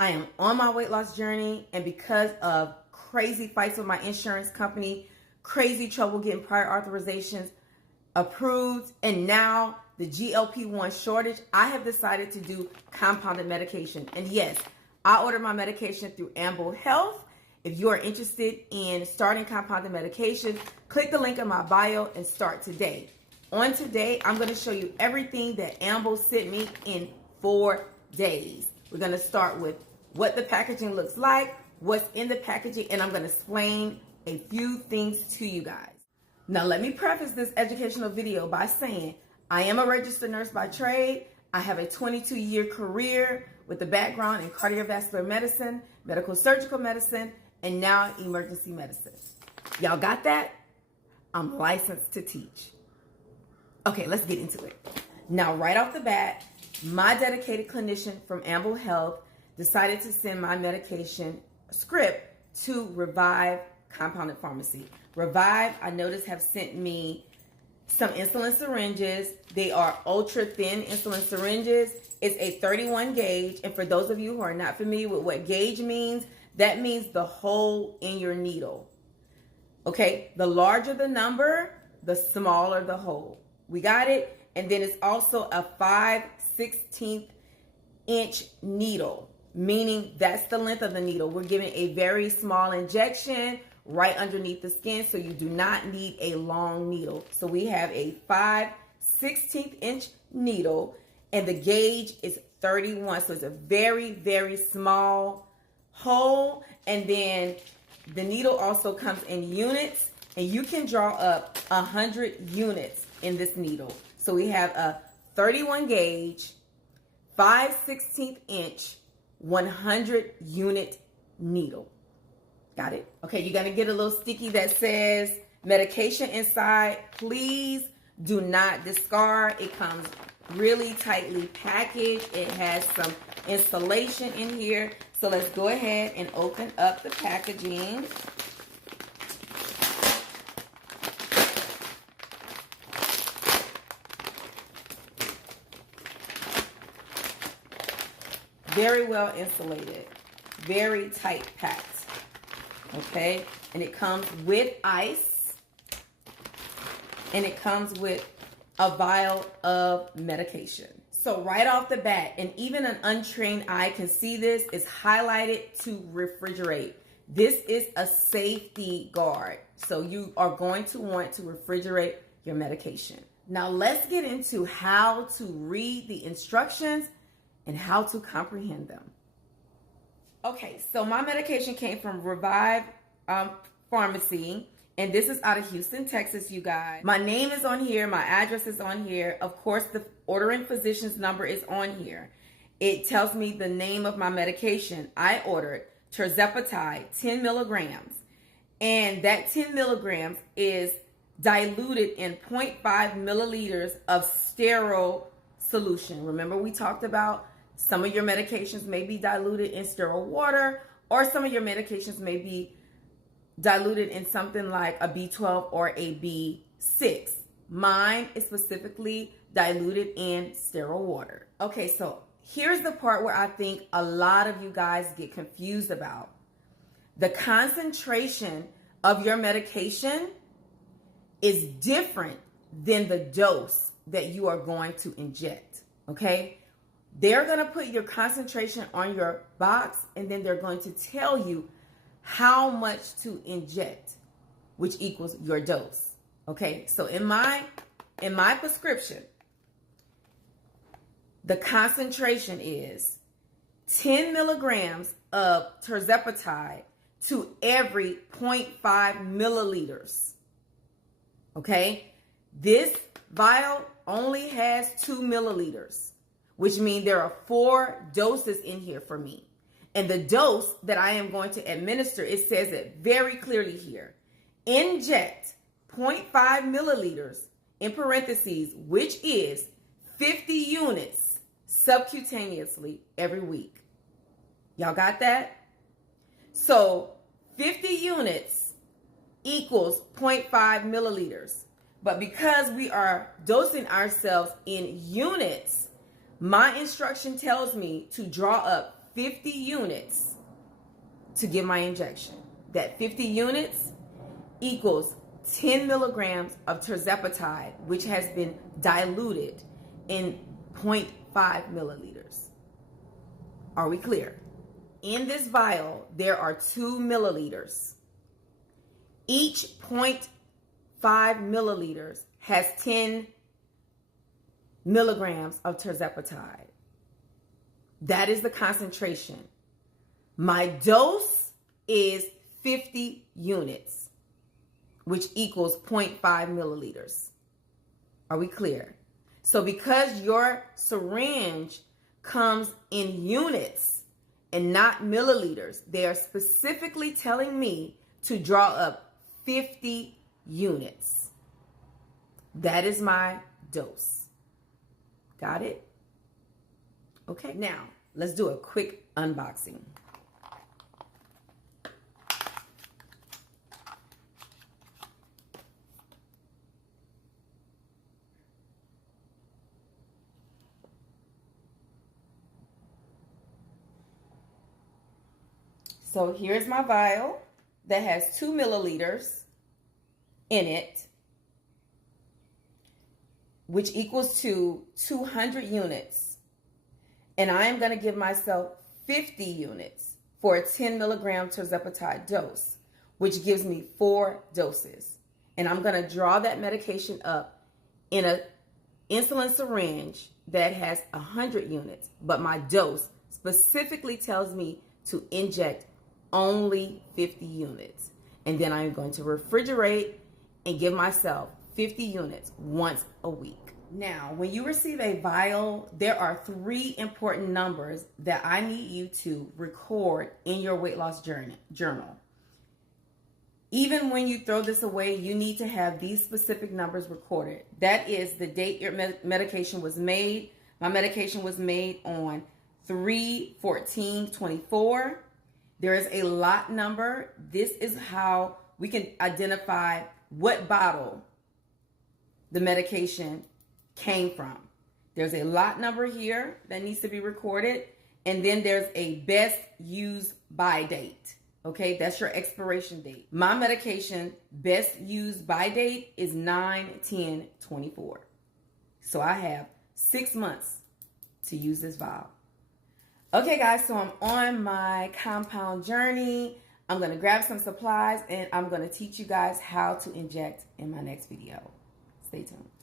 I am on my weight loss journey, and because of crazy fights with my insurance company, crazy trouble getting prior authorizations approved, and now the GLP-1 shortage, I have decided to do compounded medication. And yes, I order my medication through AMBLE Health. If you are interested in starting compounded medication, click the link in my bio and start today. On today, I'm going to show you everything that AMBLE sent me in 4 days. We're going to start with what the packaging looks like, what's in the packaging, and I'm going to explain a few things to you guys. Now, let me preface this educational video by saying I am a registered nurse by trade. I have a 22-year career with a background in cardiovascular medicine, medical surgical medicine, and now emergency medicine. Y'all got that? I'm licensed to teach. Okay, let's get into it. Now, right off the bat, my dedicated clinician from AMBLE Health decided to send my medication script to Revive Compounded Pharmacy. Revive, I noticed, have sent me some insulin syringes. They are ultra thin insulin syringes. It's a 31 gauge. And for those of you who are not familiar with what gauge means, that means the hole in your needle. Okay, the larger the number, the smaller the hole. We got it? And then it's also a 5/16 inch needle, meaning that's the length of the needle. We're giving a very small injection right underneath the skin, so you do not need a long needle. So we have a 5/16 inch needle, and the gauge is 31. So it's a very, very small hole. And then the needle also comes in units, and you can draw up 100 units in this needle. So we have a 31 gauge, 5/16 inch, 100 unit needle. Got it? Okay, you're gonna get a little sticky that says medication inside. Please do not discard. It comes really tightly packaged. It has some insulation in here. So let's go ahead and open up the packaging. Very well insulated, very tight packed. Okay, and it comes with ice, and it comes with a vial of medication. So right off the bat, and even an untrained eye can see this, is highlighted to refrigerate. This is a safety guard. So you are going to want to refrigerate your medication. Now let's get into how to read the instructions and how to comprehend them. Okay, so my medication came from Revive Pharmacy, and this is out of Houston, Texas, you guys. My name is on here, my address is on here. Of course, the ordering physician's number is on here. It tells me the name of my medication. I ordered Tirzepatide, 10 milligrams, and that 10 milligrams is diluted in 0.5 milliliters of sterile solution. Remember, we talked about some of your medications may be diluted in sterile water, or some of your medications may be diluted in something like a B12 or a B6. Mine is specifically diluted in sterile water. Okay, so here's the part where I think a lot of you guys get confused about. The concentration of your medication is different than the dose that you are going to inject, okay? They're going to put your concentration on your box, and then they're going to tell you how much to inject, which equals your dose. Okay, so in my prescription, the concentration is 10 milligrams of Tirzepatide to every 0.5 milliliters. Okay, this vial only has 2 milliliters, which means there are 4 doses in here for me. And the dose that I am going to administer, it says it very clearly here. Inject 0.5 milliliters, in parentheses, which is 50 units subcutaneously every week. Y'all got that? So 50 units equals 0.5 milliliters. But because we are dosing ourselves in units, my instruction tells me to draw up 50 units to give my injection. That 50 units equals 10 milligrams of Tirzepatide, which has been diluted in 0.5 milliliters. Are we clear? In this vial, there are 2 milliliters. Each 0.5 milliliters has 10 milligrams of Tirzepatide. That is the concentration. My dose is 50 units, which equals 0.5 milliliters. Are we clear? So because your syringe comes in units and not milliliters, they are specifically telling me to draw up 50 units. That is my dose. Got it? Okay, now let's do a quick unboxing. So here's my vial that has 2 milliliters in it, which equals to 200 units. And I am going to give myself 50 units for a 10 milligram Tirzepatide dose, which gives me 4 doses. And I'm going to draw that medication up in an insulin syringe that has 100 units, but my dose specifically tells me to inject only 50 units. And then I'm going to refrigerate and give myself 50 units once a week. Now, when you receive a vial, there are 3 important numbers that I need you to record in your weight loss journal. Even when you throw this away, you need to have these specific numbers recorded. That is the date your medication was made. My medication was made on 3/14/24. There is a lot number. This is how we can identify what bottle the medication came from. There's a lot number here that needs to be recorded. And then there's a best used by date. Okay, that's your expiration date. My medication best used by date is 9/10/24. So I have 6 months to use this vial. Okay guys, so I'm on my compound journey. I'm going to grab some supplies and I'm going to teach you guys how to inject in my next video. Stay tuned.